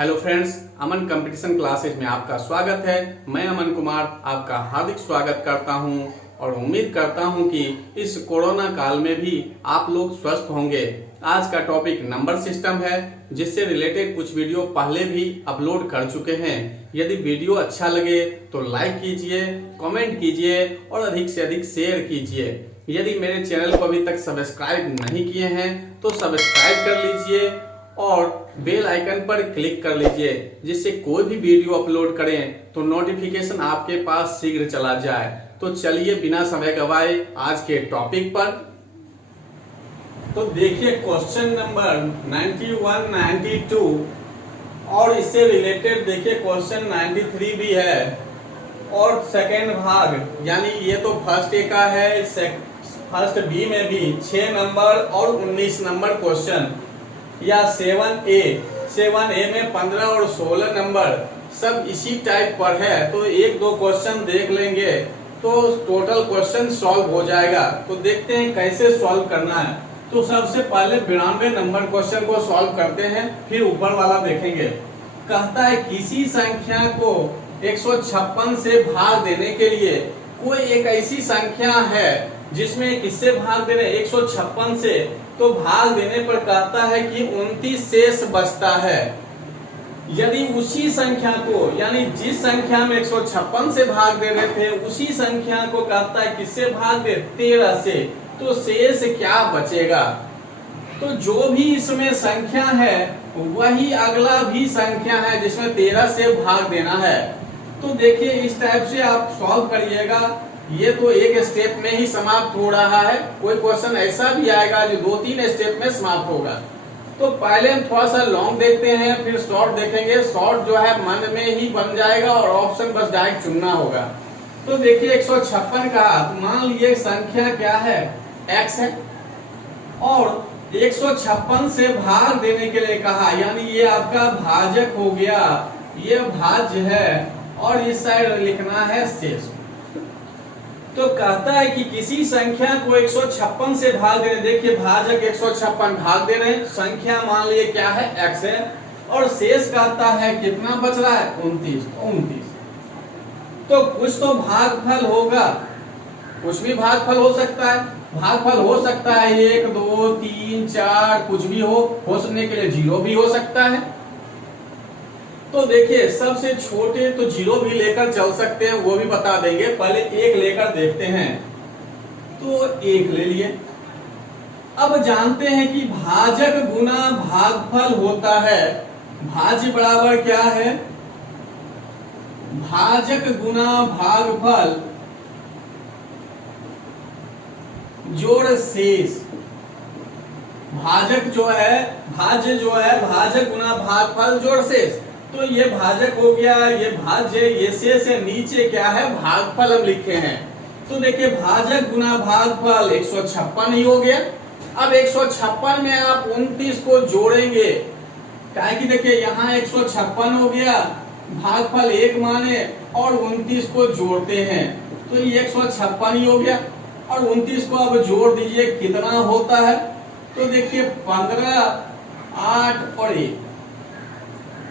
Hello friends, अमन competition classes में आपका स्वागत है। मैं अमन कुमार आपका हार्दिक स्वागत करता हूं और उम्मीद करता हूं कि इस कोरोना काल में भी आप लोग स्वस्थ होंगे। आज का टॉपिक नंबर सिस्टम है, जिससे रिलेटेड कुछ वीडियो पहले भी अपलोड कर चुके हैं। यदि वीडियो अच्छा लगे तो लाइक कीजिए, कमेंट कीजिए और अधिक से अधिक शेयर कीजिए। यदि मेरे चैनल को अभी तक सब्सक्राइब नहीं किए हैं तो सब्सक्राइब कर लीजिए और बेल आइकन पर क्लिक कर लीजिए, जिससे कोई भी वीडियो अपलोड करें तो नोटिफिकेशन आपके पास शीघ्र चला जाए। तो चलिए बिना समय गवाए आज के टॉपिक पर। तो देखिए क्वेश्चन नंबर 91, 92 और इससे रिलेटेड देखिए क्वेश्चन 93 भी है और सेकेंड भाग, यानी ये तो फर्स्ट ए का है, फर्स्ट बी में भी 6 नंबर और 19 नंबर क्वेश्चन, या 7A में 15 और 16 नंबर सब इसी टाइप पर है। तो एक दो क्वेश्चन देख लेंगे तो टोटल क्वेश्चन सॉल्व हो जाएगा। तो देखते हैं कैसे सॉल्व करना है। तो सबसे पहले 92 नंबर क्वेश्चन को सॉल्व करते हैं, फिर ऊपर वाला देखेंगे। कहता है किसी संख्या को 156 से भाग देने के लिए कोई एक ऐसी संख्या है जिसमें किससे भाग दे रहे 156 से, तो भाग देने पर कहता है कि 29 शेष बचता है। यदि उसी संख्या को, यानी जिस संख्या में 156 से भाग दे रहे थे उसी संख्या को कहता है किससे भाग दे 13 से, तो शेष क्या बचेगा। तो जो भी इसमें संख्या है वही अगला भी संख्या है जिसमें 13 से भाग देना है। तो देखिए इस टाइप से आप सॉल्व करिएगा। ये तो एक स्टेप में ही समाप्त हो रहा है, कोई क्वेश्चन ऐसा भी आएगा जो 2-3 स्टेप में समाप्त होगा। तो पहले हम थोड़ा सा लॉन्ग देखते हैं, फिर शॉर्ट देखेंगे। शॉर्ट जो है मन में ही बन जाएगा और ऑप्शन बस डायरेक्ट चुनना होगा। तो देखिए 156 का, तो मान लीजिए संख्या क्या है x है और 156 से भाग देने के लिए कहा, यानी ये आपका भाजक हो गया, ये भाज्य है और इस साइड लिखना है शेष। तो कहता है कि किसी संख्या को 156 से भाग दे रहे, देखिए भाजक 156 भाग दे रहे हैं, संख्या मान लिए क्या है x है और शेष कहता है कितना बच रहा है 29। तो कुछ तो भागफल होगा, कुछ भी भागफल हो सकता है। भागफल हो सकता है 1, 2, 3, 4 कुछ भी हो सकने के लिए 0 भी हो सकता है। तो देखिए सबसे छोटे तो 0 भी लेकर चल सकते हैं, वो भी बता देंगे। पहले 1 लेकर देखते हैं। तो 1 ले लिए। अब जानते हैं कि भाजक गुना भागफल होता है। भाज्य बराबर क्या है, भाजक गुना भागफल जोड़ शेष। भाजक जो है, भाज्य जो है भाजक गुना भागफल जोड़ शेष। तो ये भाजक हो गया, ये भाज्य, ये शेष है, नीचे क्या है भागफल हम लिखे हैं। तो देखिए भाजक गुना भागफल 156 ही हो गया। अब 156 में आप 29 को जोड़ेंगे, क्या कि देखिए यहाँ 156 हो गया, भागफल 1 माने और 29 को जोड़ते हैं तो ये 156 ही हो गया। और 29 को अब जोड़ दीजिए कितना होता है। तो देखिए 15, 8 और 1,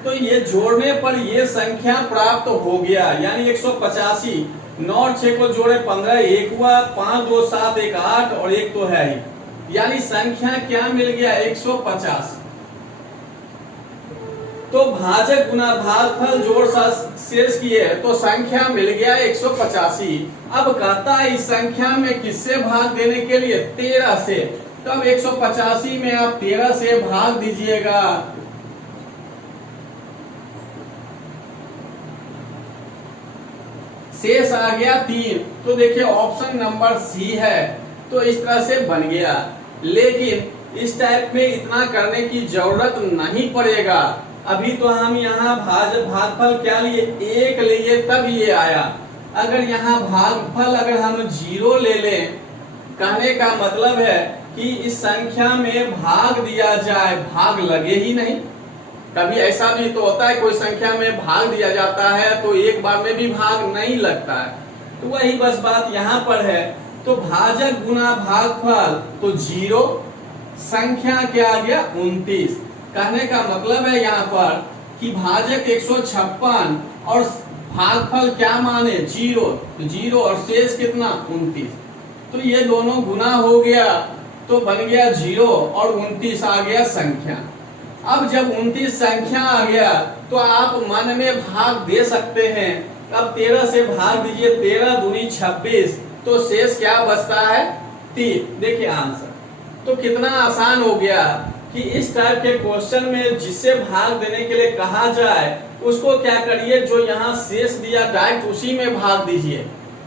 तो ये जोड़ने पर ये संख्या प्राप्त हो गया, यानी 185। 9 और 6 को जोड़े 15, 1 हुआ, 5, 2, 7, 1, 8 और 1 तो है ही, यानी संख्या क्या मिल गया 150। तो भाजक गुना भागफल जोड़ शेष किए तो संख्या मिल गया 185। अब कहता है इस संख्या में किससे भाग देने के लिए 13 से। तो अब 185 में आप 13 से भाग दीजिएगा, शेष आ गया 3। तो देखिए ऑप्शन नंबर सी है। तो इस तरह से बन गया, लेकिन इस टाइप में इतना करने की जरूरत नहीं पड़ेगा। अभी तो हम यहाँ भागफल क्या लिए 1 लिए तब ये आया। अगर यहाँ भागफल अगर हम 0 ले लें, कहने का मतलब है कि इस संख्या में भाग दिया जाए, भाग लगे ही नहीं। कभी ऐसा भी तो होता है कोई संख्या में भाग दिया जाता है तो एक बार में भी भाग नहीं लगता है। तो वही बस बात यहाँ पर है। तो भाजक गुना भागफल तो 0, संख्या क्या आ गया 29। कहने का मतलब है यहाँ पर कि भाजक 156 और भागफल क्या माने 0, तो 0 और शेष कितना 29। तो ये दोनों गुना हो गया तो बन गया 0 और 29 आ गया संख्या। अब जब 29 संख्या आ गया तो आप मन में भाग दे सकते हैं। अब 13 से भाग दीजिए, 13 दूनी 26, तो शेष क्या बचता है 3। देखिए आंसर तो कितना आसान हो गया कि इस टाइप के क्वेश्चन में जिससे भाग देने के लिए कहा जाए उसको क्या करिए, जो यहाँ शेष दिया डायरेक्ट उसी में भाग दीजिए,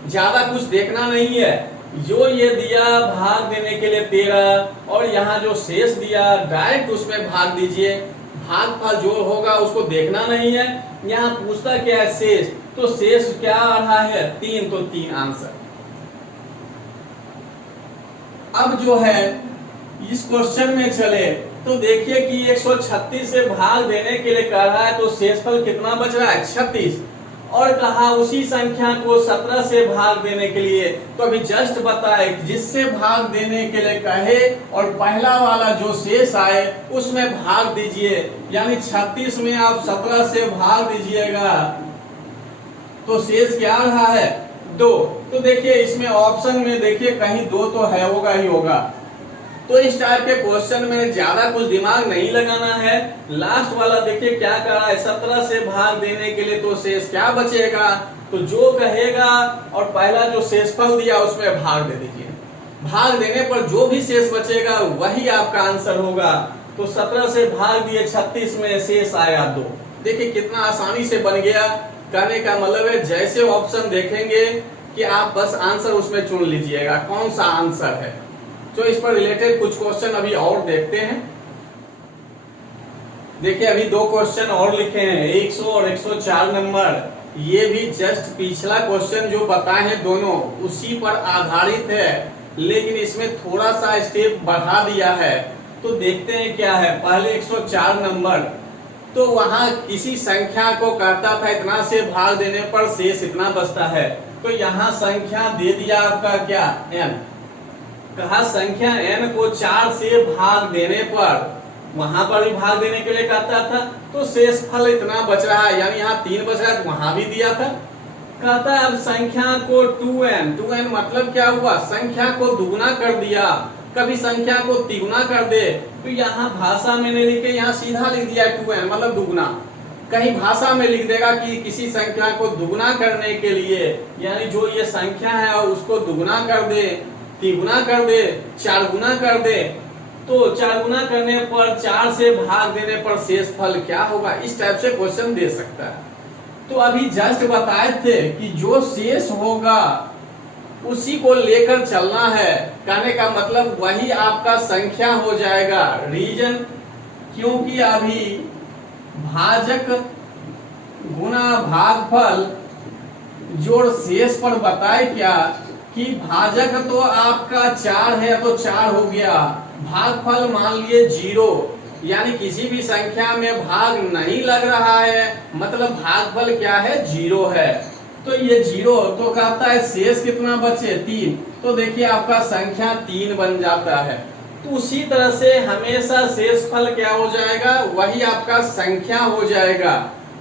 ज्यादा कुछ देखना नहीं है। जो ये दिया भाग देने के लिए 13 और यहाँ जो शेष दिया डायरेक्ट उसमें भाग दीजिए, भागफल जो होगा उसको देखना नहीं है। यहाँ पूछता क्या है शेष, तो शेष क्या आ रहा है 3, तो 3 आंसर। अब जो है इस क्वेश्चन में चले तो देखिए कि 136 से भाग देने के लिए कह रहा है तो शेषफल कितना बच रहा है 36, और कहा उसी संख्या को 17 से भाग देने के लिए। तो अभी जस्ट बताए जिससे भाग देने के लिए कहे और पहला वाला जो शेष आए उसमें भाग दीजिए, यानी 36 में आप 17 से भाग दीजिएगा तो शेष क्या रहा है 2। तो देखिए इसमें ऑप्शन में देखिए कहीं 2 तो है, होगा ही होगा। तो इस टाइप के क्वेश्चन में ज्यादा कुछ दिमाग नहीं लगाना है। लास्ट वाला देखिए क्या कर रहा है, 17 से भाग देने के लिए तो शेष क्या बचेगा, तो जो कहेगा और पहला जो शेषफल दिया उसमें भाग दे दीजिए। भाग देने पर जो भी शेष बचेगा वही आपका आंसर होगा। तो 17 से भाग दिए 36 में शेष आया 2। देखिए कितना आसानी से बन गया। कहने का मतलब है जैसे ऑप्शन देखेंगे कि आप बस आंसर उसमें चुन लीजिएगा कौन सा आंसर है। तो इस पर रिलेटेड कुछ क्वेश्चन अभी और देखते हैं। देखिए अभी 2 क्वेश्चन और लिखे हैं, 100 और 104 नंबर। ये भी जस्ट पिछला क्वेश्चन जो बताए हैं दोनों उसी पर आधारित है, लेकिन इसमें थोड़ा सा स्टेप बढ़ा दिया है। तो देखते हैं क्या है। पहले 104 नंबर, तो वहां किसी संख्या को कहता था इतना से भाग देने पर शेष इतना बचता है। तो यहाँ संख्या दे दिया आपका क्या n, कहा संख्या n को 4 से भाग देने पर, वहां पर भी भाग देने के लिए कहता था, तो शेषफल इतना बच रहा है, यानी यहाँ 3 बच रहा है, तो वहां भी दिया था। कहता है अब संख्या को 2n मतलब क्या हुआ, संख्या को दुगुना कर दिया। कभी संख्या को तिगुना कर दे, तो यहाँ भाषा में नहीं लिखे, यहाँ सीधा लिख दिया 2n मतलब दुगुना। कहीं भाषा में लिख देगा कि किसी संख्या को दुगुना करने के लिए, यानी जो ये संख्या है उसको दुगुना कर दे, तिगुना कर दे, 4 गुना कर दे। तो 4 गुना करने पर 4 से भाग देने पर शेषफल क्या होगा, इस टाइप से क्वेश्चन दे सकता है। तो अभी जस्ट बताए थे कि जो शेष होगा उसी को लेकर चलना है। कहने का मतलब वही आपका संख्या हो जाएगा। रीजन क्योंकि अभी भाजक गुना भागफल जोड़ शेष पर बताए क्या कि भाजक तो आपका 4 है तो 4 हो गया, भागफल मान लिए 0, यानी किसी भी संख्या में भाग नहीं लग रहा है, मतलब भागफल क्या है 0 है। तो ये 0 तो कहता है शेष कितना बचे 3, तो देखिए आपका संख्या 3 बन जाता है। तो उसी तरह से हमेशा शेषफल क्या हो जाएगा, वही आपका संख्या हो जाएगा।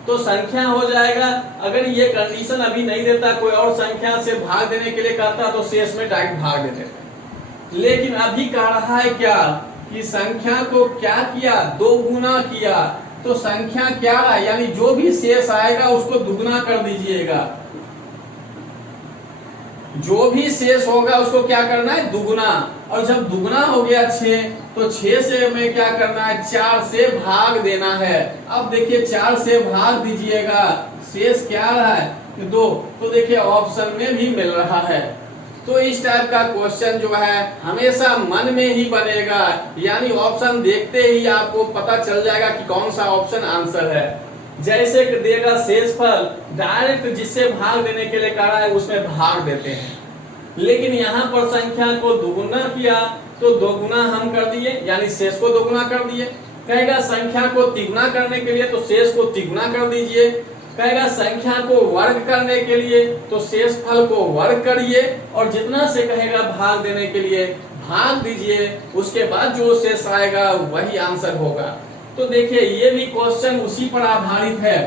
तो संख्या हो जाएगा। अगर ये कंडीशन अभी नहीं देता, कोई और संख्या से भाग देने के लिए कहता तो शेष में डायरेक्ट भाग दे देते। लेकिन अभी कह रहा है क्या कि संख्या को क्या किया, 2 गुना किया। तो संख्या क्या है, यानी जो भी शेष आएगा उसको दुगुना कर दीजिएगा। जो भी शेष होगा उसको क्या करना है दुगुना, और जब दुगुना हो गया 6 तो 6 से हमें क्या करना है 4 से भाग देना है। अब देखिए 4 से भाग दीजिएगा, शेष क्या रहा है 2, तो देखिए ऑप्शन में भी मिल रहा है। तो इस टाइप का क्वेश्चन जो है हमेशा मन में ही बनेगा, यानी ऑप्शन देखते ही आपको पता चल जाएगा कि कौन सा ऑप्शन आंसर है। जैसे कि देगा शेषफल, डायरेक्ट जिससे भाग देने के लिए कह रहा है उसमें भाग देते हैं। लेकिन यहाँ पर संख्या को दुगुना किया तो 2 गुना हम कर दिए, यानी शेष को 2 गुना कर दिए। कहेगा संख्या को तिगुना करने के लिए तो शेष को तिगुना कर दीजिए। कहेगा संख्या को वर्ग करने के लिए तो शेषफल को वर्ग करिए, और जितना से कहेगा भाग देने के लिए भाग दीजिए। उसके बाद जो शेष आएगा वही आंसर होगा। तो देखिए ये भी क्वेश्चन उसी पर आधारित है।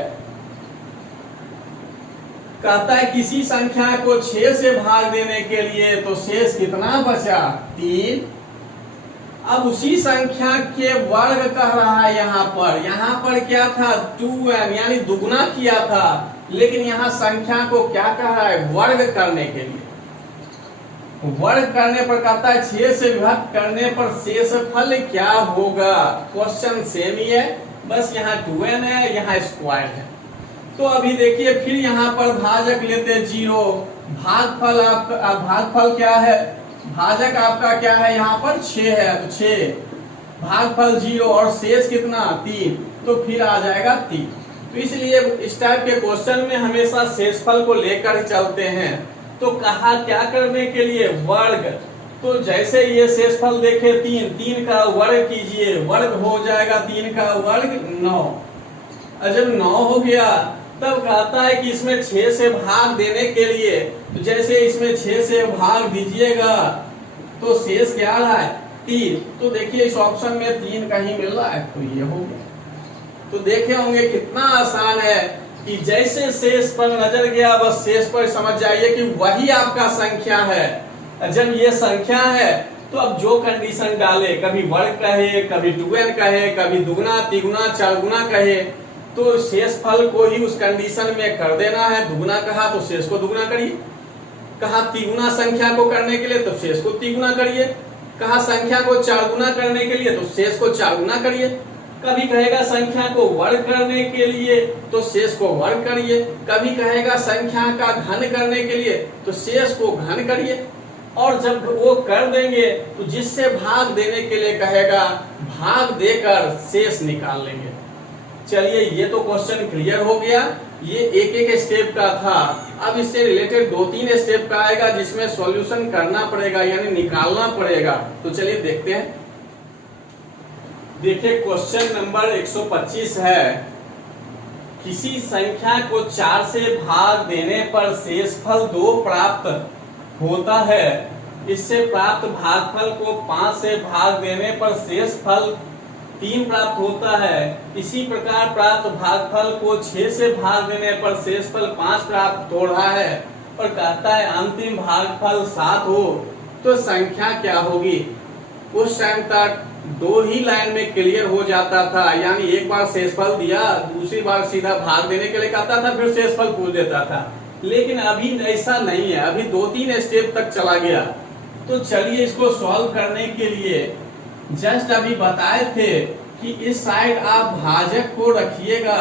कहता है किसी संख्या को 6 से भाग देने के लिए तो शेष कितना बचा, 3। अब उसी संख्या के वर्ग कह रहा है यहाँ पर क्या था, 2n, यानी दुगुना किया था, लेकिन यहाँ संख्या को क्या कह रहा है, वर्ग करने के लिए। वर्ग करने पर कहता है 6 से विभक्त करने पर शेषफल क्या होगा। क्वेश्चन सेम ही है, बस यहाँ 2n है, यहाँ स्क्वायर है। तो अभी देखिए फिर यहाँ पर भाजक लेते 0, भागफल आपका, भागफल क्या है, भाजक आपका क्या है, यहाँ पर 6 है, तो 6 भागफल 0 और शेष कितना, 3, तो फिर आ जाएगा 3। तो इसलिए इस टाइप के क्वेश्चन में हमेशा शेषफल को लेकर चलते हैं। तो कहा क्या करने के लिए, वर्ग। तो जैसे ये शेषफल देखे 3, 3 का वर्ग कीजिए, वर्ग हो जाएगा 3 का वर्ग 9। और जब 9 हो गया तब कहता है कि इसमें 6 से भाग देने के लिए, तो जैसे इसमें 6 से भाग दीजिएगा तो शेष क्या रहा है, 3। तो देखिए इस ऑप्शन में 3 कहीं मिल रहा है, तो ये हो गया। तो देखे होंगे कितना आसान है कि जैसे शेष पर नजर गया बस शेष पर समझ जाइए कि वही आपका संख्या है। जब ये संख्या है तो अब जो कंडीशन डाले, कभी वर्ग कहे, कभी 2n कहे, कभी दुगुना, तिगुना, चारगुना कहे, तो शेषफल को ही उस कंडीशन में कर देना है। दुगुना कहा तो शेष को दुगुना करिए, कहा तिगुना संख्या को करने के लिए तो शेष को तिगुना करिए, कहा संख्या को चारगुना करने के लिए तो शेष को चारगुना करिए, कभी कहेगा संख्या को वर्ग करने के लिए तो शेष को वर्ग करिए, कभी कहेगा संख्या का घन करने के लिए तो शेष को घन करिए। और जब वो कर देंगे तो जिससे भाग देने के लिए कहेगा भाग देकर शेष निकाल लेंगे। चलिए ये तो क्वेश्चन क्लियर हो गया। ये एक एक स्टेप का था। अब इससे रिलेटेड 2-3 स्टेप का आएगा जिसमें सॉल्यूशन करना पड़ेगा, यानी निकालना पड़ेगा। तो चलिए देखते हैं। देखिए क्वेश्चन नंबर 125 है, किसी संख्या को 4 से भाग देने पर शेषफल 2 प्राप्त होता है। इससे प्राप्त भागफल को 5 से भाग देने पर शेषफल 3 प्राप्त होता है। इसी प्रकार प्राप्त भागफल को 6 से भाग देने पर शेषफल 5 प्राप्त हो रहा है और कहता है अंतिम भागफल 7 हो तो संख्या क्या होगी। उस टाइम तक 2 ही लाइन में क्लियर हो जाता था, यानी एक बार शेषफल दिया, दूसरी बार सीधा भाग देने के लिए कहता था, फिर शेषफल पूछ देता था। लेकिन अभी ऐसा नहीं है, अभी 2-3 स्टेप तक चला गया। तो चलिए इसको सॉल्व करने के लिए जस्ट अभी बताए थे कि इस साइड आप भाजक को रखिएगा,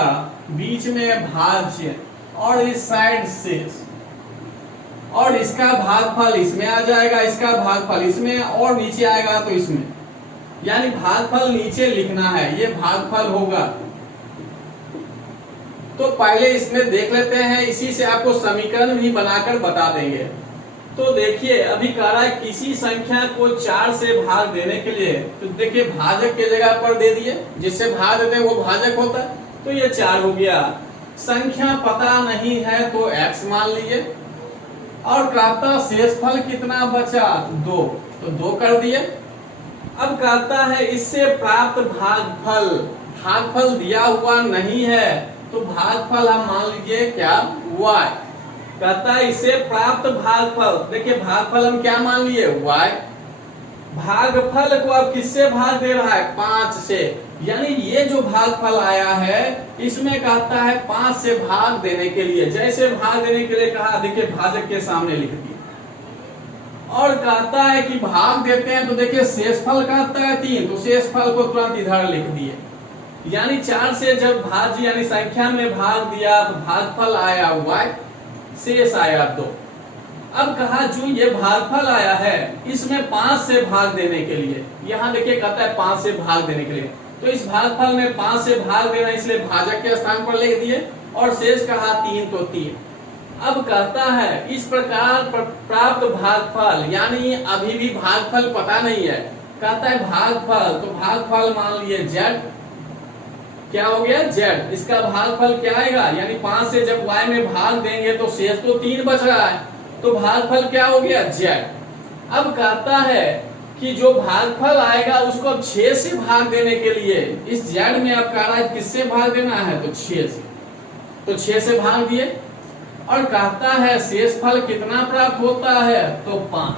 बीच में भाज्य और इस साइड शेष, और इसका भागफल इसमें आ जाएगा, इसका भागफल इसमें, और नीचे आएगा तो इसमें, यानी भागफल नीचे लिखना है, ये भागफल होगा। तो पहले इसमें देख लेते हैं, इसी से आपको समीकरण भी बनाकर बता देंगे। तो देखिए अभी कह रहा है किसी संख्या को 4 से भाग देने के लिए, तो देखिए भाजक के जगह पर दे दिए, जिससे भाग देते हैं वो भाजक होता है, तो ये 4 हो गया। संख्या पता नहीं है तो x मान लीजिए, और कहता शेषफल कितना बचा, 2, तो 2 कर दिए। अब कहता है इससे प्राप्त भागफल, भागफल दिया हुआ नहीं है तो भागफल हम मान लीजिए क्या, y। कहता है इससे प्राप्त भागफल, देखिए भागफल हम क्या मान लिए, y। भागफल को अब किससे भाग दे रहा है, 5 से, यानी ये जो भागफल आया है इसमें कहता है 5 से भाग देने के लिए। जैसे भाग देने के लिए कहा, देखिए भाजक के सामने लिख दिया, और कहता है कि भाग देते हैं तो देखिए शेषफल कहता है 3, तो शेषफल को तुरंत इधर लिख दिए, यानी 4 से जब भाज्य यानी संख्या में भाग दिया तो भागफल आया y, शेष आया 2। अब कहा जो ये भागफल आया है इसमें 5 से भाग देने के लिए, यहाँ देखिए कहता है 5 से भाग देने के लिए, तो इस भागफल में 5 से भाग देना, इसलिए भाजक के स्थान पर लिख दिए, और शेष कहा 3, तो 3। अब कहता है इस प्रकार प्राप्त भागफल, यानी अभी भी भागफल पता नहीं है, कहता है भागफल, तो भागफल मान लिए z, क्या हो गया z, इसका भागफल क्या आएगा, यानी 5 से जब y में भाग देंगे तो शेष तो 3 बच रहा है, तो भागफल क्या हो गया z। अब कहता है कि जो भागफल आएगा उसको अब 6 से भाग देने के लिए, इस जेड में अब कह रहा है किससे भाग देना है, तो 6 से, तो 6 से भाग दिए और कहता है शेष फल कितना प्राप्त होता है, तो 5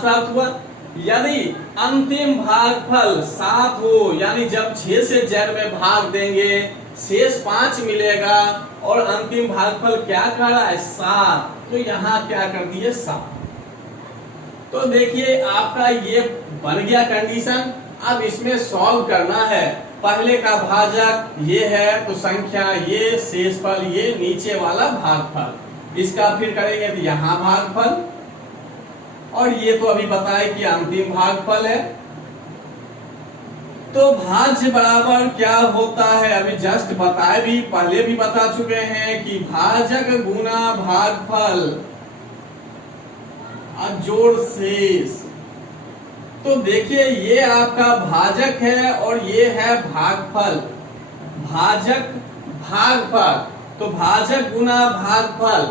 प्राप्त हुआ। यदि अंतिम भागफल 7 हो, यानी जब 6 से जेड में भाग देंगे शेष 5 मिलेगा और अंतिम भागफल क्या कर रहा है, 7, तो यहां क्या कर दिए 7। तो देखिए आपका ये बन गया कंडीशन। अब इसमें सॉल्व करना है। पहले का भाजक ये है तो संख्या ये, शेषफल ये, नीचे वाला भागफल, इसका फिर करेंगे तो यहाँ भागफल, और ये तो अभी बताए कि अंतिम भागफल है। तो भाज्य बराबर क्या होता है, अभी जस्ट बताए भी, पहले भी बता चुके हैं कि भाजक गुना भागफल जोड़ शेष। तो देखिए ये आपका भाजक है और ये है भागफल, भाजक भागफल, तो भाजक गुना भागफल,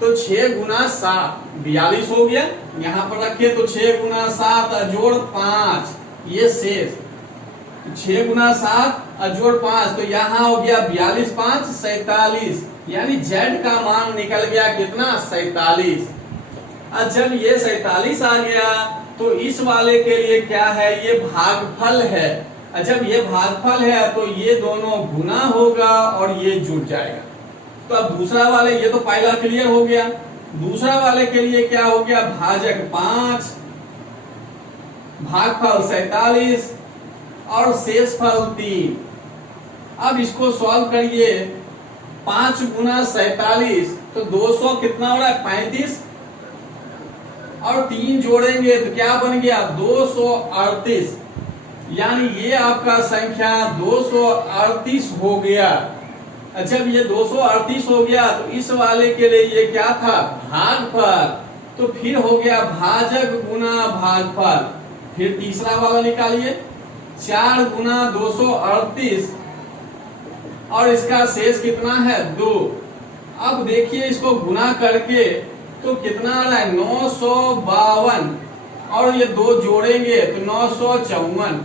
तो 6 गुना 7 42 हो गया। यहां पर रखिए तो 6 गुना 7 जोड़ 5, ये शेष 6 गुना 7 जोड़ 5, तो यहाँ हो गया 42 5 47, यानी जेड का मान निकल गया कितना, 47। अब जब ये 47 आ गया तो इस वाले के लिए क्या है, ये भागफल है। जब ये भागफल है तो ये दोनों गुना होगा और ये जुड़ जाएगा। तो अब दूसरा वाले, ये तो पहला क्लियर हो गया। दूसरा वाले के लिए क्या हो गया, भाजक 5, भागफल 47 और शेषफल 3। अब इसको सॉल्व करिए, 5 गुना 47 तो 200 कितना हो रहा है, 35, और 3 जोड़ेंगे तो क्या बन गया, 238, यानी ये आपका संख्या 238 हो गया। जब ये 238 हो गया तो इस वाले के लिए ये क्या था, भागफल, तो फिर हो गया भाजक गुना भागफल। फिर तीसरा वाला निकालिए, 4 गुना 238 और इसका शेष कितना है, 2। अब देखिए इसको गुना करके तो कितना आ रहा है, 952, और ये 2 जोड़ेंगे तो 954।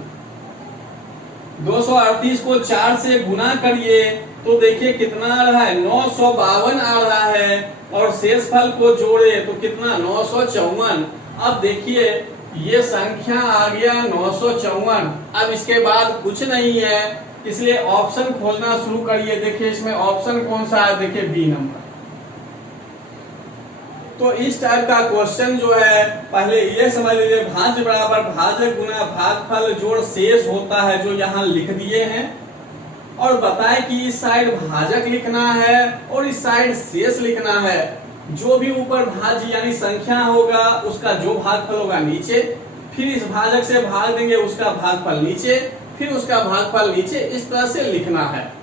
238 को 4 से गुना करिए तो देखिए कितना आ रहा है, 952 आ रहा है, और शेषफल को जोड़े तो कितना, 954। अब देखिए ये संख्या आ गया 954। अब इसके बाद कुछ नहीं है, इसलिए ऑप्शन खोजना शुरू करिए। देखिए इसमें ऑप्शन कौन सा है, देखिए बी नंबर। तो इस टाइप का क्वेश्चन जो है, पहले ये समझ लीजिए, भाज्य बराबर भाजक गुना भागफल जोड़ शेष होता है, जो यहाँ लिख दिए हैं, और बताए कि इस साइड भाजक लिखना है और इस साइड शेष लिखना है। जो भी ऊपर भाज्य यानी संख्या होगा उसका जो भागफल होगा नीचे, फिर इस भाजक से भाग देंगे उसका भागफल नीचे, फिर उसका भागफल नीचे, इस तरह से लिखना है।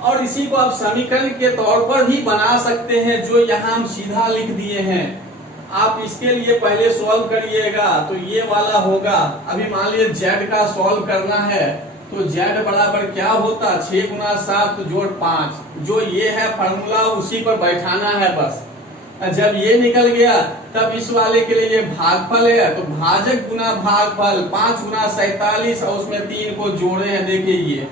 और इसी को आप समीकरण के तौर पर भी बना सकते हैं, जो यहाँ हम सीधा लिख दिए हैं। आप इसके लिए पहले सॉल्व करिएगा तो ये वाला होगा। अभी मान लीजिए जेड का सॉल्व करना है तो जेड बराबर क्या होता, 6 गुना 7 जोड़ 5, जो ये है फॉर्मूला उसी पर बैठाना है बस। जब ये निकल गया तब इस वाले के लिए ये भागफल है, तो भाजक गुना भागफल 5 गुना 47 और उसमें 3 को जोड़े हैं, देखिए ये।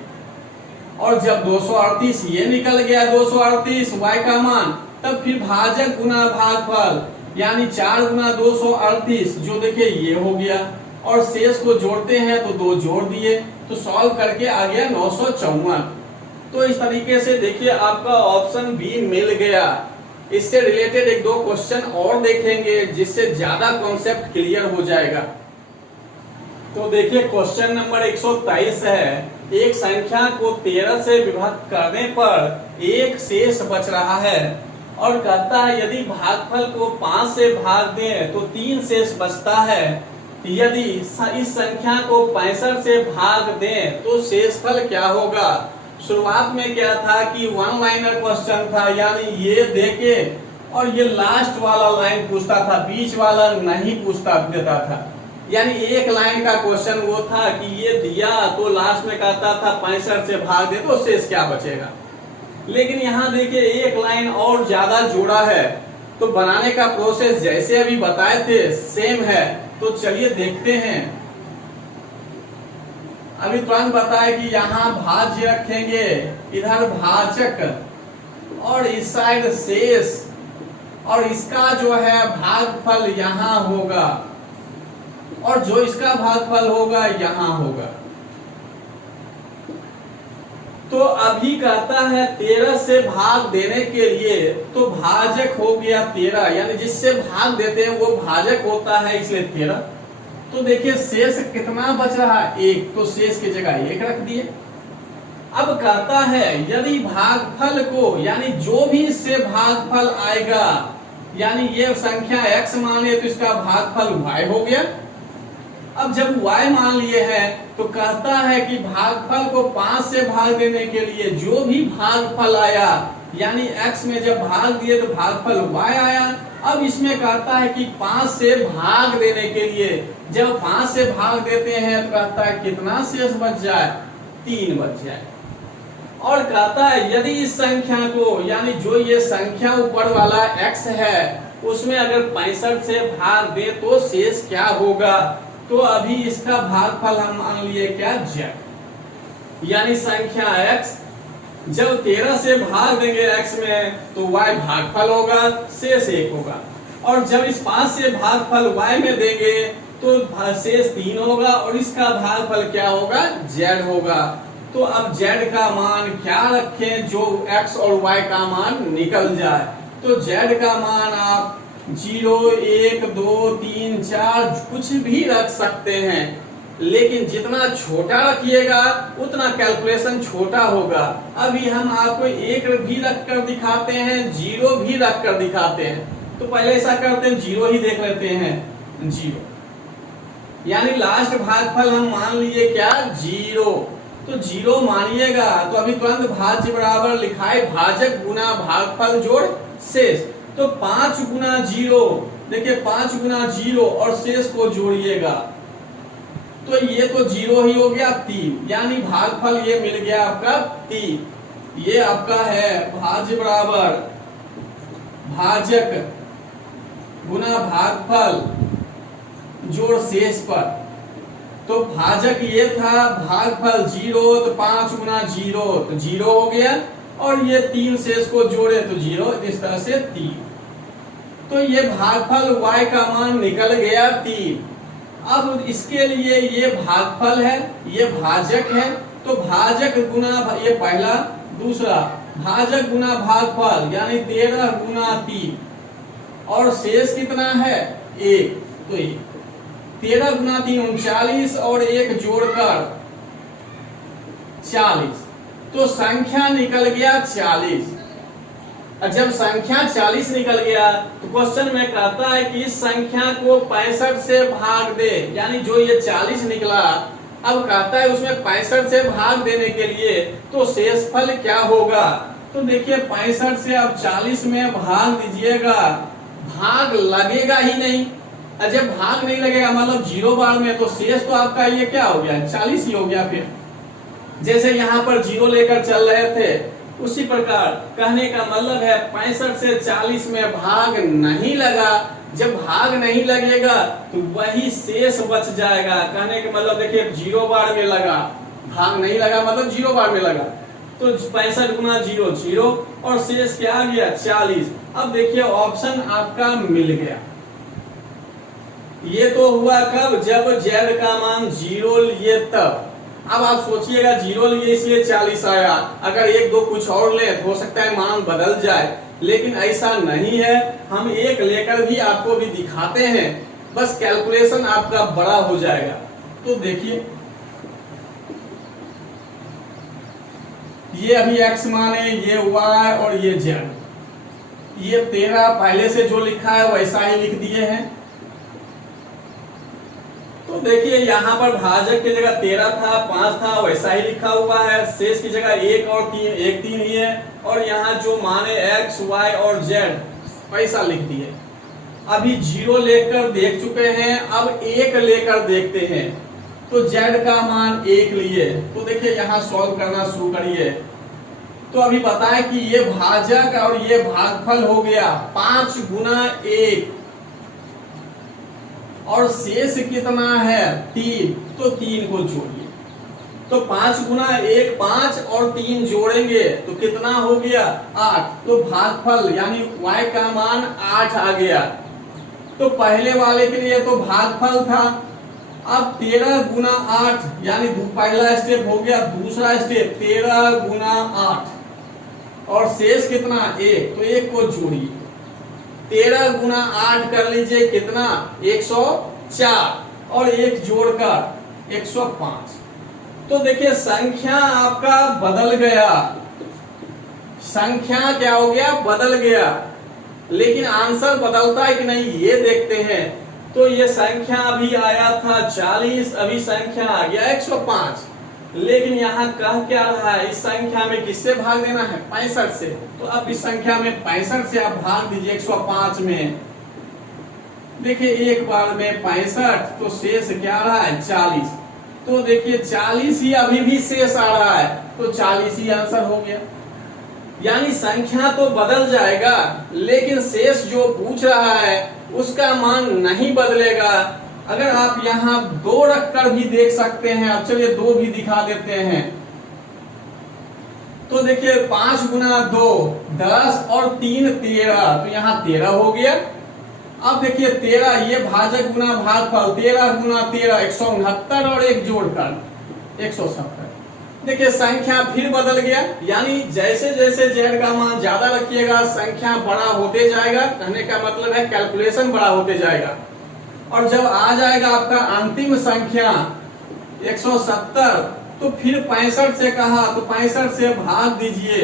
और जब 238 ये निकल गया, 238 y का मान, तब फिर भाजक गुना भागफल यानी 4 गुना 238, जो देखिए ये हो गया, और शेष को जोड़ते हैं तो 2 जोड़ दिए, तो सॉल्व करके आ गया 954। तो इस तरीके से देखिए आपका ऑप्शन बी मिल गया। इससे रिलेटेड 1-2 क्वेश्चन और देखेंगे जिससे ज्यादा कॉन्सेप्ट क्लियर हो जाएगा। तो देखिए क्वेश्चन नंबर 123 है, एक संख्या को 13 से विभक्त करने पर एक शेष बच रहा है, और कहता है यदि भागफल को 5 से भाग दें तो 3 शेष बचता है। यदि इस संख्या को 65 से भाग दें तो शेषफल क्या होगा। शुरुआत में क्या था कि 1 लाइनर क्वेश्चन था, यानी ये देके और ये लास्ट वाला लाइन पूछता था, बीच वाला नहीं पूछता देता था। यानी एक लाइन का क्वेश्चन वो था कि ये दिया तो लास्ट में कहता था 65 से भाग दे तो शेष क्या बचेगा। लेकिन यहाँ देखिए एक लाइन और ज्यादा जोड़ा है, तो बनाने का प्रोसेस जैसे अभी बताए थे सेम है। तो चलिए देखते हैं। अभी तुरंत बताए कि यहाँ भाज्य रखेंगे, इधर भाजक और इस साइड शेष, और इसका जो है भागफल यहाँ होगा और जो इसका भागफल होगा यहाँ होगा। तो अभी कहता है 13 से भाग देने के लिए, तो भाजक हो गया 13, यानी जिससे भाग देते हैं वो भाजक होता है, इसलिए 13। तो देखिए शेष कितना बच रहा है, 1, तो शेष की जगह 1 रख दिए। अब कहता है यदि भागफल को, यानी जो भी इससे भागफल आएगा, यानी ये संख्या x माने तो इसका भागफल y हो गया। अब जब y मान लिए हैं तो कहता है कि भागफल को 5 से भाग देने के लिए जो भी भागफल आया, यानी x में जब भाग दिए तो भागफल y आया। अब इसमें कहता है कि 5 से भाग देने के लिए, जब 5 से भाग देते हैं तो कहता है कितना शेष बच जाए, 3 बच जाए। और कहता है यदि इस संख्या को, यानी जो ये संख्या ऊपर वाला x है, उसमें अगर 65 से भाग दे तो शेष क्या होगा। तो अभी इसका भागफल हम मान लिए क्या, z, यानी संख्या x जब 13 से भाग देंगे x में तो y भागफल होगा, शेष 1 होगा। और जब इस 5 से भागफल y में देंगे तो शेष 3 होगा और इसका भागफल क्या होगा, z होगा। तो अब z का मान क्या रखें जो x और y का मान निकल जाए। तो z का मान आप 0, 1, 2, 3, 4 कुछ भी रख सकते हैं, लेकिन जितना छोटा रखिएगा उतना कैलकुलेशन छोटा होगा। अभी हम आपको 1 भी रख कर दिखाते हैं, 0 भी रख कर दिखाते हैं। तो पहले ऐसा करते हैं, 0 ही देख लेते हैं, 0, यानी लास्ट भागफल हम मान लिए क्या, 0। तो 0 मानिएगा तो अभी तुरंत भाज्य बराबर लिखाए भाजक गुना भागफल जोड़ शेष। तो 5 गुना 0, देखिए 5 गुना 0 और शेष को जोड़िएगा तो ये तो 0 ही हो गया, 3, यानी भागफल ये मिल गया आपका 3। ये आपका है भाज्य बराबर भाजक गुना भागफल जोड़ शेष पर। तो भाजक ये था, भागफल 0, तो 5 गुना 0 तो 0 हो गया, और ये 3 शेष को जोड़े तो 0, इस तरह से 3। तो ये भागफल y का मान निकल गया 3। अब इसके लिए ये भागफल है, ये भाजक है, तो भाजक गुना, ये पहला, दूसरा भाजक गुना भागफल यानी 13 गुना 3, और शेष कितना है, 1। तो 13 गुना 3 39 और 1 जोड़कर 40, तो संख्या निकल गया 40। जब संख्या 40 निकल गया तो क्वेश्चन में कहता है कि इस संख्या को 65 से भाग दे, यानी जो ये 40 निकला, अब कहता है उसमें 65 से भाग देने के लिए तो शेषफल क्या होगा। तो देखिए 65 से अब 40 में भाग दीजिएगा, भाग लगेगा ही नहीं। जब भाग नहीं लगेगा मतलब 0 बार में, तो शेष तो आपका ये क्या हो गया, 40 ही हो गया। फिर जैसे यहाँ पर 0 लेकर चल रहे थे, उसी प्रकार कहने का मतलब है 65 से 40 में भाग नहीं लगा। जब भाग नहीं लगेगा तो वही शेष बच जाएगा। कहने का मतलब देखिए 0 बार में लगा, भाग नहीं लगा मतलब 0 बार में लगा, तो 65 गुना 0 0, और शेष क्या आ गया, 40। अब देखिए ऑप्शन आपका मिल गया। ये तो हुआ कब, जब z का मान 0 लिए तब। अब आप सोचिएगा 0 लिए इसलिए 40 आया, अगर 1 2 कुछ और ले हो सकता है मान बदल जाए, लेकिन ऐसा नहीं है। हम 1 लेकर भी आपको भी दिखाते हैं, बस कैलकुलेशन आपका बड़ा हो जाएगा। तो देखिए ये अभी x माने, ये y और ये z, ये 13 पहले से जो लिखा है वैसा ही लिख दिए हैं। तो देखिए यहाँ पर भाजक की जगह 13 था, 5 था, वैसा ही लिखा हुआ है। शेष की जगह 1 और 3, 1 3 ही है, और यहाँ जो माने x, y और z वैसा लिख दिए। अभी 0 लेकर देख चुके हैं, अब 1 लेकर देखते हैं। तो z का मान 1 लिए, तो देखिए यहाँ सॉल्व करना शुरू करिए। तो अभी बताए कि ये भाजक और ये भागफल हो गया 5 गुना 1, और शेष कितना है 3, तो 3 को जोड़िए। तो 5 गुना 1 5 और 3 जोड़ेंगे तो कितना हो गया 8। तो भागफल यानी y का मान 8 आ गया। तो पहले वाले के लिए तो भागफल था। अब 13 गुना 8 यानी पहला स्टेप हो गया। दूसरा स्टेप 13 गुना 8 और शेष कितना 1, तो 1 को जोड़िए। 13 गुना 8 कर लीजिए कितना 104 और 1 जोड़कर 105। तो देखिए संख्या आपका बदल गया, संख्या क्या हो गया बदल गया, लेकिन आंसर बदलता है कि नहीं ये देखते हैं। तो ये संख्या अभी आया था 40, अभी संख्या आ गया 105, लेकिन यहाँ कह क्या रहा है, इस संख्या में किससे भाग देना है 65 से। तो अब इस संख्या में 65 से आप भाग दीजिए 105 में। देखिए एक बार में 65, तो शेष क्या रहा है 40। तो देखिए 40 ही अभी भी शेष आ रहा है, तो 40 ही आंसर हो गया। यानी संख्या तो बदल जाएगा, लेकिन शेष जो पूछ रहा है उसका मान नहीं बदलेगा। अगर आप यहाँ 2 रखकर भी देख सकते हैं। अब चलिए 2 भी दिखा देते हैं। तो देखिए 5 गुना 2 10 और 3 13, तो यहाँ 13 हो गया। अब देखिए 13 ये भाजक गुना भागफल 13 गुना 13 169 और 1 जोड़कर 170। देखिए संख्या फिर बदल गया, यानी जैसे जैसे z का मान ज्यादा रखिएगा संख्या बड़ा होते जाएगा। कहने का मतलब है कैलकुलेशन बड़ा होते जाएगा। और जब आ जाएगा आपका अंतिम संख्या 170, तो फिर 65 से कहा तो 65 से भाग दीजिए,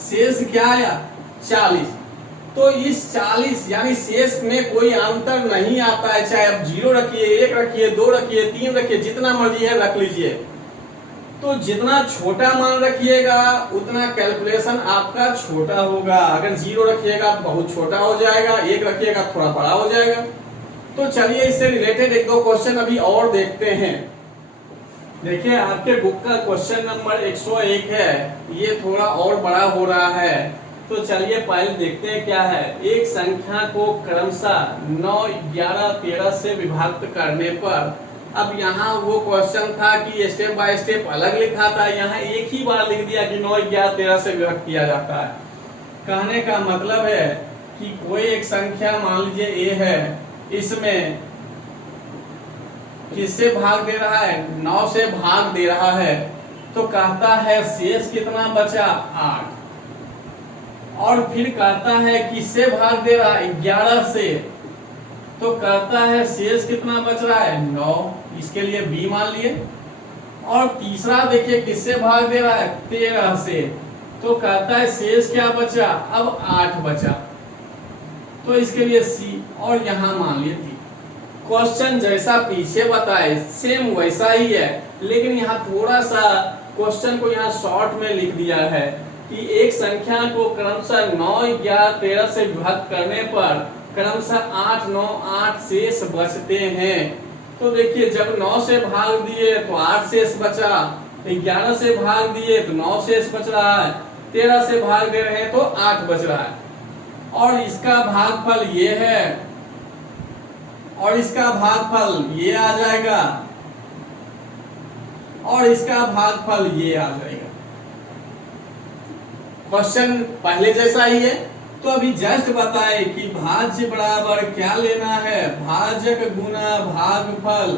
शेष क्या आया 40। तो इस 40 यानी शेष में कोई अंतर नहीं आता है, चाहे आप 0 रखिए 1 रखिए 2 रखिए 3 रखिए, जितना मर्जी है रख लीजिए। तो जितना छोटा मान रखिएगा उतना कैलकुलेशन आपका छोटा होगा। अगर 0 रखिएगा तो बहुत छोटा हो जाएगा, 1 रखिएगा थोड़ा बड़ा हो जाएगा। तो चलिए इससे रिलेटेड 1-2 क्वेश्चन अभी और देखते हैं। देखिए आपके बुक का क्वेश्चन नंबर 101 है, ये थोड़ा और बड़ा हो रहा है। तो चलिए पहले देखते हैं क्या है। एक संख्या को क्रमशः 9, 11, 13 से विभक्त करने पर, अब यहाँ वो क्वेश्चन था कि स्टेप बाय स्टेप अलग लिखा था, यहाँ एक ही बार लिख दिया कि 9, 11, 13 से विभक्त किया जाता है। कहने का मतलब है कि कोई एक संख्या मान लीजिए ए है, इसमें किससे भाग दे रहा है 9 से भाग दे रहा है। तो कहता है शेष कितना बचा 8, और फिर कहता है किससे भाग दे रहा है 11 से, तो कहता है शेष कितना बच रहा है 9, इसके लिए बी मान लिए। और तीसरा देखिए किससे भाग दे रहा है 13 से, तो कहता है शेष क्या बचा अब 8 बचा, तो इसके लिए सी, और यहाँ मान लिए डी। क्वेश्चन जैसा पीछे बताए सेम वैसा ही है, लेकिन यहाँ थोड़ा सा क्वेश्चन को यहाँ शॉर्ट में लिख दिया है कि एक संख्या को क्रमशः 9, 11, 13 से विभक्त करने पर क्रमशः 8, 9, 8 शेष बचते हैं। तो देखिए जब 9 से भाग दिए तो 8 शेष बचा, 11 से भाग दिए तो 9 शेष बच रहा है, 13 से भाग दे रहे हैं तो 8 बच रहा है। और इसका भागफल ये है, और इसका भागफल ये आ जाएगा, और इसका भागफल ये आ जाएगा। क्वेश्चन पहले जैसा ही है। तो अभी जस्ट बताए कि भाज्य बराबर क्या लेना है, भाजक गुना भागफल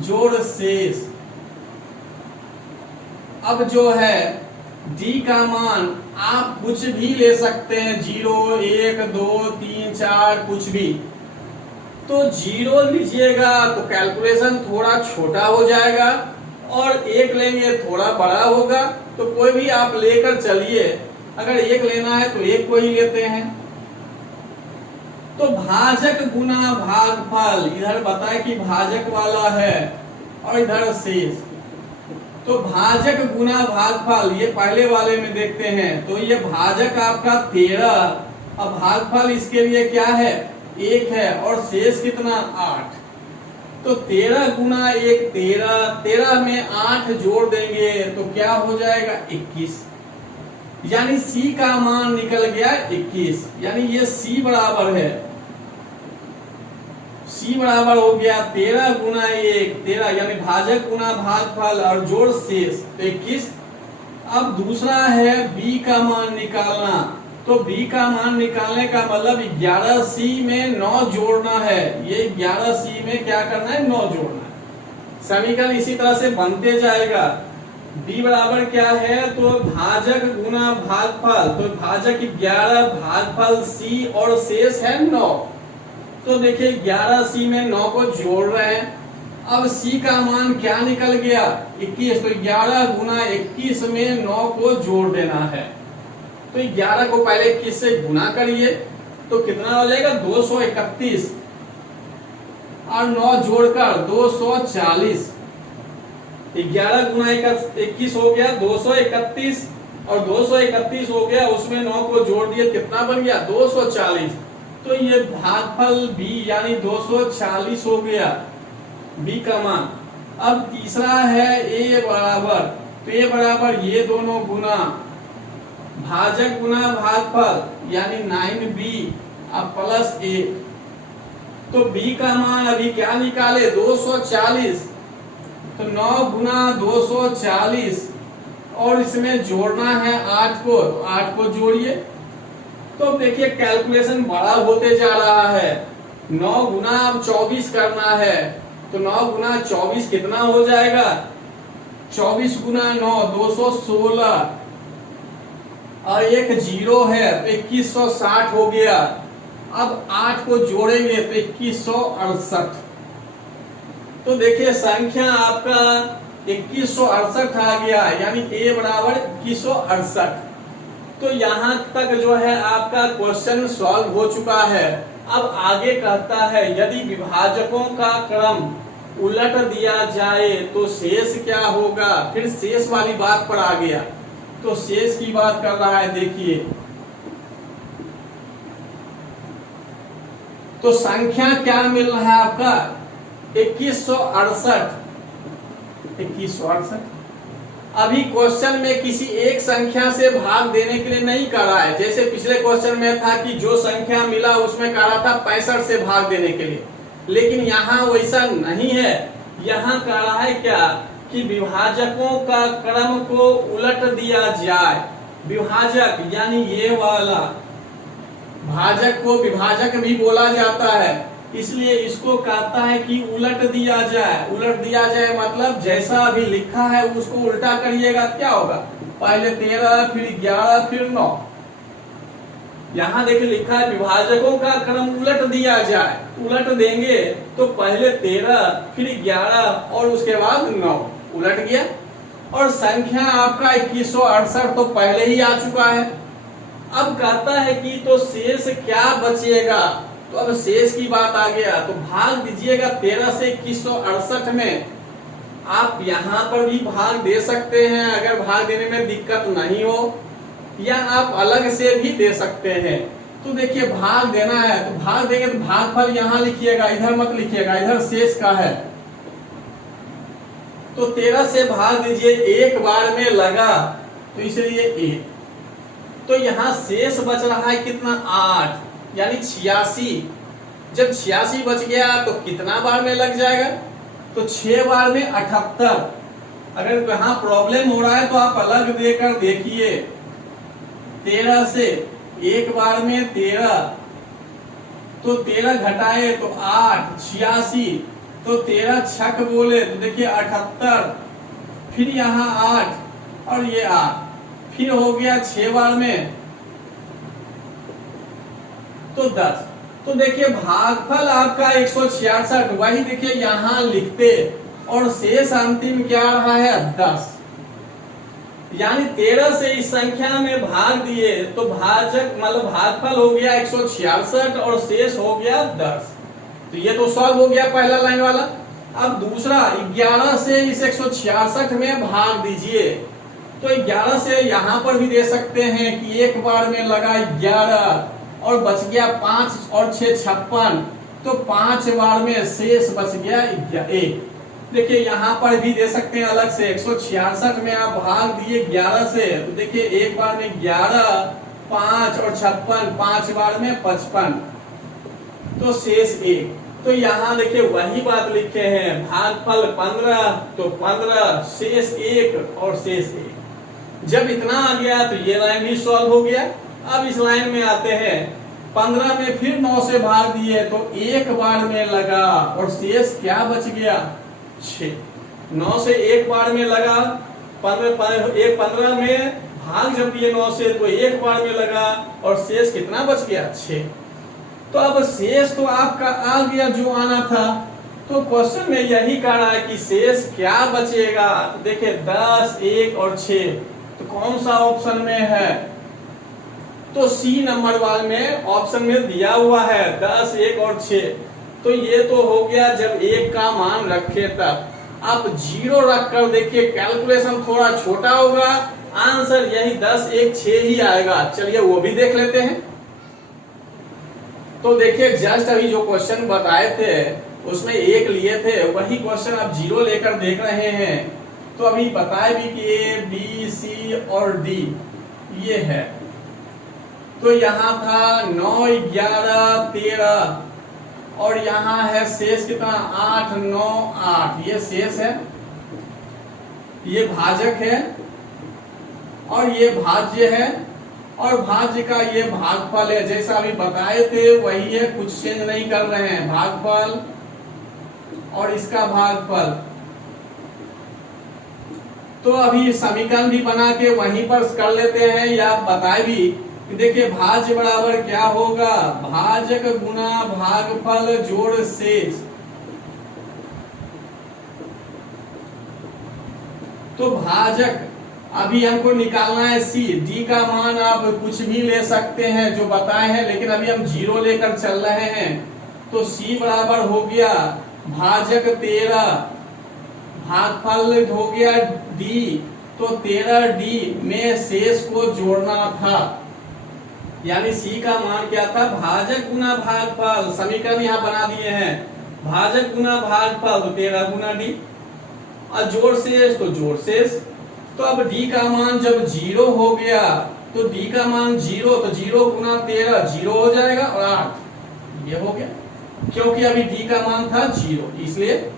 जोड़ शेष। अब जो है डी का मान आप कुछ भी ले सकते हैं, 0, 1, 2, 3, 4 कुछ भी। तो 0 लीजिएगा तो कैलकुलेशन थोड़ा छोटा हो जाएगा, और 1 लेंगे थोड़ा बड़ा होगा। तो कोई भी आप लेकर चलिए, अगर 1 लेना है तो 1 को ही लेते हैं। तो भाजक गुना भागफल, इधर बताए कि भाजक वाला है और इधर शेष। तो भाजक गुना भागफल ये पहले वाले में देखते हैं। तो ये भाजक आपका 13, अब भागफल इसके लिए क्या है 1 है, और शेष कितना 8। तो 13 गुना 1 13, 13 में 8 जोड़ देंगे तो क्या हो जाएगा 21। यानी C का मान निकल गया 21, यानी ये C बराबर है C बराबर हो गया 13 गुना 1, 13 यानी भाजक गुना भागफल और जोड़ शेष तो 21। अब दूसरा है B का मान निकालना, तो B का मान निकालने का मतलब 11C में 9 जोड़ना है। ये 11C में क्या करना है, 9 जोड़ना है। समीकरण इसी तरह से बनते जाएगा। B बराबर क्या है, तो भाजक गुना भागफल, तो भाजक 11 भागफल C और शेष है 9। तो देखिए 11C में 9 को जोड़ रहे हैं। अब C का मान क्या निकल गया, 21, तो 11 गुना 21 में 9 को जोड़ देना है। तो 11 को पहले 21 से गुना करिए तो कितना हो जाएगा 231 और 9 जोड़कर 240। 11 गुना 21 हो गया 231 और 231 हो गया, उसमें 9 को जोड़ दिए कितना बन गया 240। तो ये भागफल B यानी 240 हो गया B का मान। अब तीसरा है A बराबर, तो A बराबर ये दोनों गुना भाजक गुना भागफल यानी 9B अब प्लस A। तो B का मान अभी क्या निकाले 240, तो 9 गुना 240 और इसमें जोड़ना है 8 को, तो 8 को जोड़िए। तो देखिए कैलकुलेशन बड़ा होते जा रहा है। 9 गुना अब 24 करना है, तो 9 गुना 24 कितना हो जाएगा, 24 गुना 9 216 और एक जीरो है तो 2160 हो गया। अब 8 को जोड़ेंगे तो 2168। तो देखिए संख्या आपका 2168 आ गया, यानी A बराबर 2168। तो यहाँ तक जो है आपका क्वेश्चन सॉल्व हो चुका है। अब आगे कहता है यदि विभाजकों का क्रम उलट दिया जाए तो शेष क्या होगा। फिर शेष वाली बात पर आ गया, तो शेष की बात कर रहा है। देखिए तो संख्या क्या मिल रहा है आपका 2168। 2168 अभी क्वेश्चन में किसी एक संख्या से भाग देने के लिए नहीं कर रहा है। जैसे पिछले क्वेश्चन में था कि जो संख्या मिला उसमें कह रहा था 65 से भाग देने के लिए, लेकिन यहाँ वैसा नहीं है। यहाँ कह रहा है क्या कि विभाजकों का क्रम को उलट दिया जाए। विभाजक यानी ये वाला, भाजक को विभाजक भी बोला जाता है, इसलिए इसको कहता है कि उलट दिया जाए। उलट दिया जाए मतलब जैसा अभी लिखा है उसको उल्टा करिएगा, क्या होगा, पहले 13 फिर 11 फिर 9। यहाँ देखिए लिखा है विभाजकों का क्रम उलट दिया जाए। उलट देंगे तो पहले 13 फिर 11 और उसके बाद 9 उलट गया। और संख्या आपका 2168 तो पहले ही आ चुका है। अब कहता है कि तो शेष क्या बचेगा, तो अब शेष की बात आ गया। तो भाग दीजिएगा 13 से 2168 में। आप यहाँ पर भी भाग दे सकते हैं अगर भाग देने में दिक्कत नहीं हो, या आप अलग से भी दे सकते हैं। तो देखिए भाग देना है तो भाग देंगे तो भागफल यहाँ लिखिएगा, इधर मत लिखिएगा, इधर शेष का है। तो 13 से भाग दीजिए, एक बार में लगा तो इसलिए 1। तो यहाँ शेष बच रहा है कितना 8 यानी 86। जब 86 बच गया तो कितना बार में लग जाएगा, तो 6 बार में 78। अगर यहाँ प्रॉब्लम हो रहा है तो आप अलग देकर देखिए। 13 से एक बार में 13, तो 13 घटाए तो 8, 86, तो 13 छक बोले तो देखिए 78, फिर यहाँ 8 और ये 8, फिर हो गया 6 बार में तो 10। तो देखिए भागफल आपका 166, वही देखिए यहाँ लिखते, और शेष अंतिम क्या रहा है 10। यानी 13 से इस संख्या में भाग दिए तो भाजक मतलब भागफल हो गया 166 और शेष हो गया 10। तो ये तो सॉल्व हो गया पहला लाइन वाला। अब दूसरा 11 से इस 166 में भाग दीजिए, तो 11 से यहाँ पर भी दे सकते हैं कि एक बार में लगा 11 और बच गया 5 और 6 56, तो 5 बार में शेष बच गया 1। देखिए यहाँ पर भी दे सकते हैं अलग से। 166 में आप भाग दिए 11 से, तो देखिए एक बार में 11, 5 और 56, 5 बार में 55, तो शेष 1। तो यहाँ देखिए वही बात लिखे हैं, भागफल 15 तो 15 शेष 1 और शेष 1। जब इतना आ गया तो ये लाइन भी सॉल्व हो गया। अब इस लाइन में आते हैं, 15 में फिर 9 से भाग दिए तो एक बार में लगा और शेष क्या बच गया 6। 9 से एक बार में लगा, 15 में भाग जब दिए 9 से तो एक बार में लगा और शेष कितना बच गया 6। तो अब शेष तो आपका आ गया जो आना था। तो क्वेश्चन में यही कह रहा है कि शेष क्या बचेगा। तो देखिए 10, 1 और 6, तो कौन सा ऑप्शन में है, तो सी नंबर वाले में ऑप्शन में दिया हुआ है 10, 1 और 6। तो ये तो हो गया जब 1 का मान रखे तब। आप 0 रखकर देखिए कैलकुलेशन थोड़ा छोटा होगा, आंसर यही 10, 1, 6 ही आएगा। चलिए वो भी देख लेते हैं। तो देखिए जस्ट अभी जो क्वेश्चन बताए थे उसमें 1 लिए थे, वही क्वेश्चन अब 0 लेकर देख रहे हैं। तो अभी बताए भी कि ए, बी, सी और डी ये है। तो यहाँ था 9, 11, 13 और यहाँ है शेष कितना 8, 9, 8, ये शेष है, ये भाजक है और ये भाज्य है और भाज्य का ये भागफल है। जैसा अभी बताए थे वही है, कुछ चेंज नहीं कर रहे हैं, भागफल और इसका भागफल। तो अभी समीकरण भी बना के वहीं पर कर लेते हैं, या बताए भी कि देखिए भाज्य बराबर क्या होगा, भाजक गुना भागफल जोड़ शेष। तो भाजक अभी हमको निकालना है सी, डी का मान आप कुछ भी ले सकते हैं जो बताए हैं, लेकिन अभी हम 0 लेकर चल रहे हैं। तो सी बराबर हो गया भाजक 13, भागफल हो गया डी, तो 13D में शेष को जोड़ना था, यानी सी का मान क्या था, भाजक गुना भागफल। समीकरण यहाँ बना दिए हैं, भाजक गुना भागफल तो 13 गुना डी और जोड़ शेष तो जोड़ शेष। तो अब डी का मान जब 0 हो गया तो डी का मान 0, तो 0 गुना 13 0 हो जाएगा और 8 ये हो गया, क्योंकि अभी डी का मान था 0 इसलिए।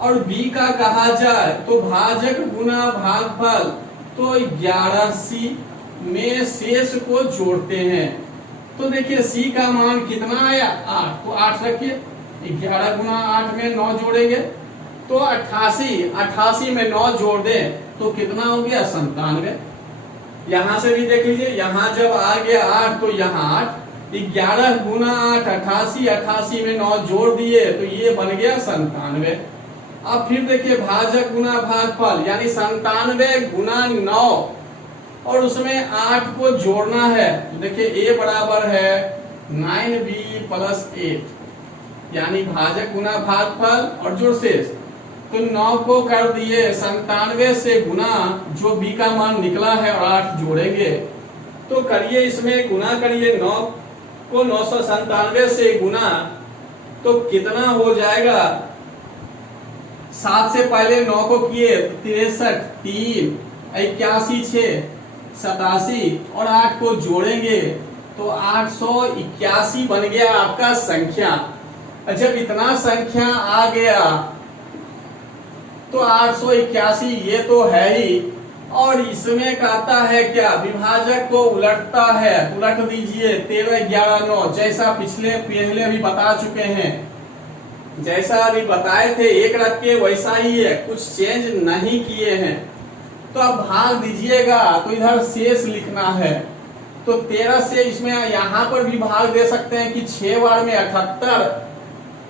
और बी का कहा जाए तो भाजक गुना भागफल, तो 11C में शेष को जोड़ते हैं। तो देखिए सी का मान कितना आया 8, तो 8 रखिए, 11 गुना 8 में 9 जोड़ेंगे तो 88 में 9 जोड़ दें तो कितना हो गया 97। यहां से भी देख लीजिए, यहां जब आ गया 8 तो यहाँ 8, 11 गुना 8 88 में 9 जोड़ दिए तो ये बन गया 97। अब फिर देखिए भाजक गुना भागफल, यानी 97 गुना 9 और उसमें 8 को जोड़ना है। तो देखिए ए बराबर है 9B + 8, यानी भाजक गुना भागफल और जोड़ शेष। तो 9 को कर दिए 97 से गुना, जो बी का मान निकला है और 8 जोड़ेंगे तो करिए, इसमें गुना करिए 9 को 997 से गुना, तो कितना हो जाएगा, 7 से पहले 9 को किए 63, 3, 81, 6, 87 और 8 को जोड़ेंगे तो 881 बन गया आपका संख्या। जब इतना संख्या आ गया तो 881 ये तो है ही, और इसमें कहता है क्या, विभाजक को उलटता है, उलट दीजिए 13, 11, 9, जैसा पहले अभी बता चुके हैं, जैसा अभी बताए थे 1 रख के वैसा ही है, कुछ चेंज नहीं किए हैं। तो अब भाग दीजिएगा तो इधर शेष लिखना है, तो 13 से इसमें यहाँ पर भी भाग दे सकते हैं कि 6 बार में 78,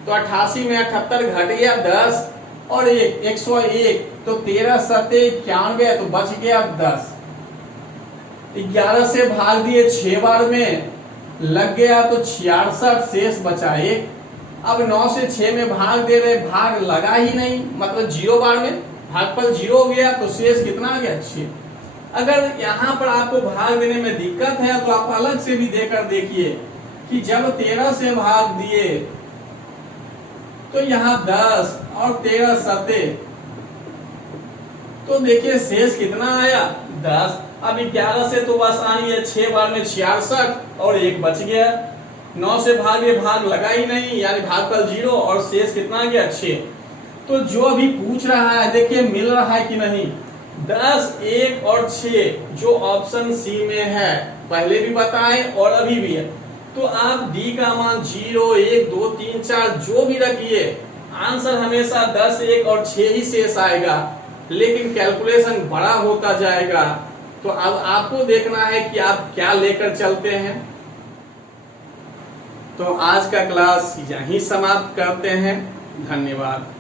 तो 88 में 78 घट गया 10 और 101, तो 13 सत्ते 91, तो बच गया 10। 11 से भाग दिए 6 बार में, लग गया तो 66, शेष बचा 1। अब 9 से 6 में भाग दे रहे, भाग लगा ही नहीं, मतलब 0 बार में भागफल 0 हो गया, तो शेष कितना आ गया 6। अगर यहाँ पर आपको भाग देने में दिक्कत है तो आप अलग से भी देकर देखिए कि जब 13 से भाग दिए तो यहाँ 10 और 13 सत्ते, तो देखिए शेष कितना आया 10। अब 11 से तो बस आनी है 6 बार में 66 और 1 बच गया, 9 से भाग लगा ही नहीं, यानी भागफल 0 और शेष कितना आ गया 6। तो जो अभी पूछ रहा है देखिए मिल रहा है कि नहीं, 10, 1 और 6 जो ऑप्शन सी में है, पहले भी बताए और अभी भी है। तो आप डी का मान 0, 1, 2, 3, 4 जो भी रखिए, आंसर हमेशा 10, 1 और 6 ही शेष आएगा, लेकिन कैलकुलेशन बड़ा होता जाएगा। तो अब आपको देखना है कि आप क्या लेकर चलते हैं। तो आज का क्लास यहीं समाप्त करते हैं। धन्यवाद।